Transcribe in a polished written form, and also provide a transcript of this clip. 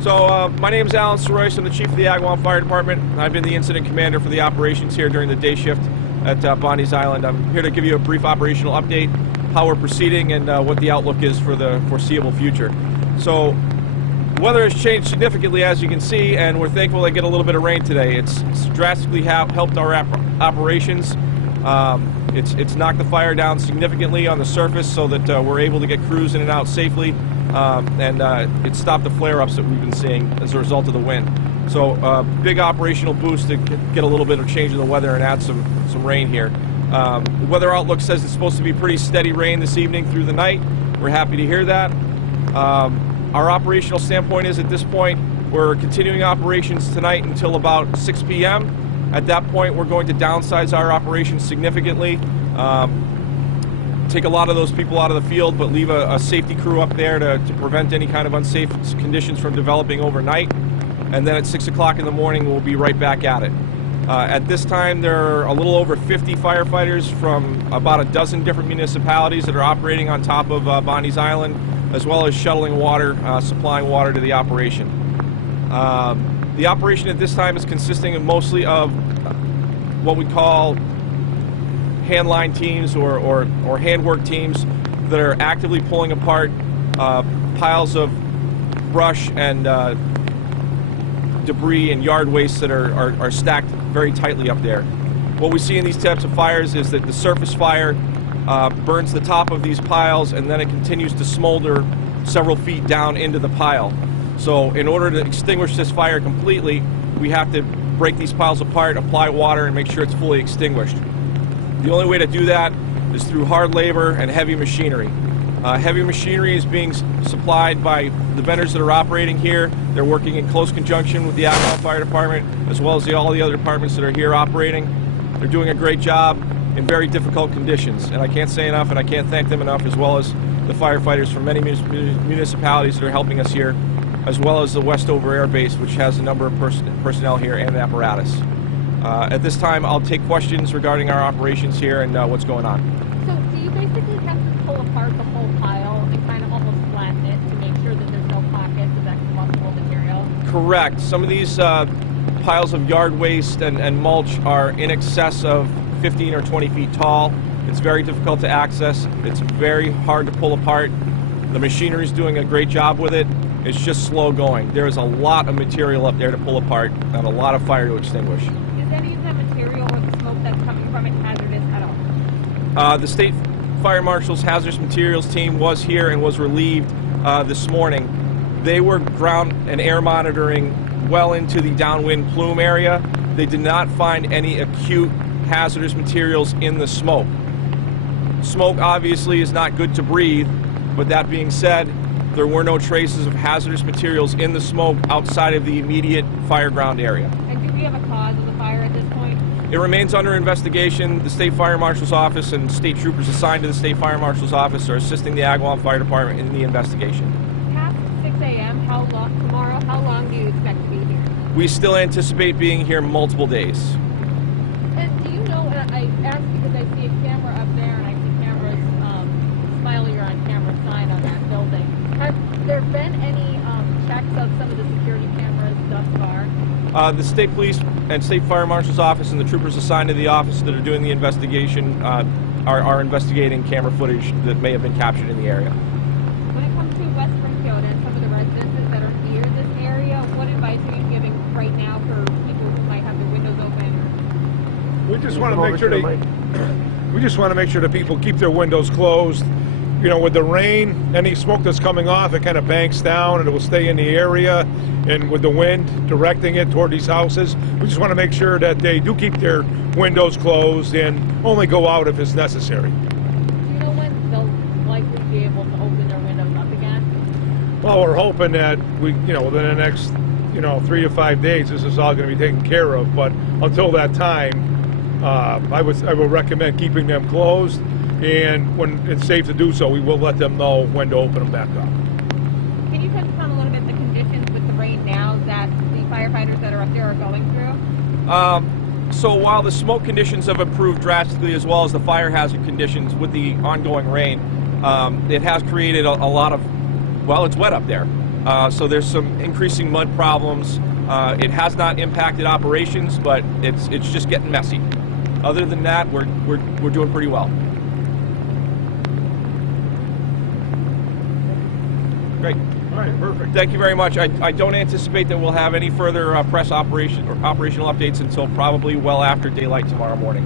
So my name is Alan Soroyce. I'm the chief of the Agawam Fire Department. I've been the incident commander for the operations here during the day shift at Bondi's Island. I'm here to give you a brief operational update, how we're proceeding, and what the outlook is for the foreseeable future. So weather has changed significantly, as you can see, and we're thankful to get a little bit of rain today. It's drastically helped our operations. It's knocked the fire down significantly on the surface so that we're able to get crews in and out safely, and it stopped the flare-ups that we've been seeing as a result of the wind. So big operational boost to get a little bit of change in the weather and add some rain here. The weather outlook says it's supposed to be pretty steady rain this evening through the night. We're happy to hear that. Our operational standpoint is, at this point, we're continuing operations tonight until about 6 p.m. At that point, we're going to downsize our operations significantly, take a lot of those people out of the field, but leave a safety crew up there to prevent any kind of unsafe conditions from developing overnight. And then at 6 o'clock in the morning, we'll be right back at it. At this time, there are a little over 50 firefighters from about a dozen different municipalities that are operating on top of Bondi's Island, as well as shuttling water, supplying water to the operation. The operation at this time is consisting mostly of what we call handline teams or handwork teams that are actively pulling apart piles of brush and debris and yard waste that are stacked very tightly up there. What we see in these types of fires is that the surface fire burns the top of these piles, and then it continues to smolder several feet down into the pile. So in order to extinguish this fire completely, we have to break these piles apart, apply water, and make sure it's fully extinguished. The only way to do that is through hard labor and heavy machinery. Heavy machinery is being supplied by the vendors that are operating here. They're working in close conjunction with the Agawam Fire Department, as well as all the other departments that are here operating. They're doing a great job in very difficult conditions, and I can't say enough, and I can't thank them enough, as well as the firefighters from many municipalities that are helping us here, as well as the Westover Air Base, which has a number of personnel here and apparatus. At this time, I'll take questions regarding our operations here and what's going on. So do you basically have to pull apart the whole pile and kind of almost flatten it to make sure that there's no pockets of that combustible material? Correct. Some of these piles of yard waste and mulch are in excess of 15 or 20 feet tall. It's very difficult to access. It's very hard to pull apart. The machinery is doing a great job with it. It's just slow going. There is a lot of material up there to pull apart and a lot of fire to extinguish. Is any of that material or the smoke that's coming from it hazardous at all? The State Fire Marshal's Hazardous Materials team was here and was relieved this morning. They were ground and air monitoring well into the downwind plume area. They did not find any acute hazardous materials in the smoke. Smoke obviously is not good to breathe, but that being said, there were no traces of hazardous materials in the smoke outside of the immediate fire ground area. And do we have a cause of the fire at this point? It remains under investigation. The State Fire Marshal's Office and state troopers assigned to the State Fire Marshal's Office are assisting the Agawam Fire Department in the investigation. Past 6 a.m., how long do you expect to be here? We still anticipate being here multiple days. And do you know, and I ask because I see a camera up there and I see cameras, Smiley, you're on camera sign on that building. Have there been any checks of some of the security cameras thus far? The State Police and State Fire Marshal's Office and the troopers assigned to the office that are doing the investigation are investigating camera footage that may have been captured in the area. When it comes to West Springfield and some of the residences that are near this area, what advice are you giving right now for people who might have their windows open? We just want to make sure that people keep their windows closed. You know, with the rain, any smoke that's coming off, it kind of banks down and it will stay in the area. And with the wind directing it toward these houses, we just want to make sure that they do keep their windows closed and only go out if it's necessary. Do you know when they'll likely be able to open their windows up again? Well, we're hoping that within the next, 3 to 5 days, this is all going to be taken care of. But until that time, I would recommend keeping them closed. And when it's safe to do so, we will let them know when to open them back up. Can you touch upon a little bit the conditions with the rain now that the firefighters that are up there are going through? So while the smoke conditions have improved drastically, as well as the fire hazard conditions with the ongoing rain, it has created a lot of, well, it's wet up there. So there's some increasing mud problems. It has not impacted operations, but it's just getting messy. Other than that, we're doing pretty well. Great. All right, perfect. Thank you very much. I don't anticipate that we'll have any further press operation or operational updates until probably well after daylight tomorrow morning.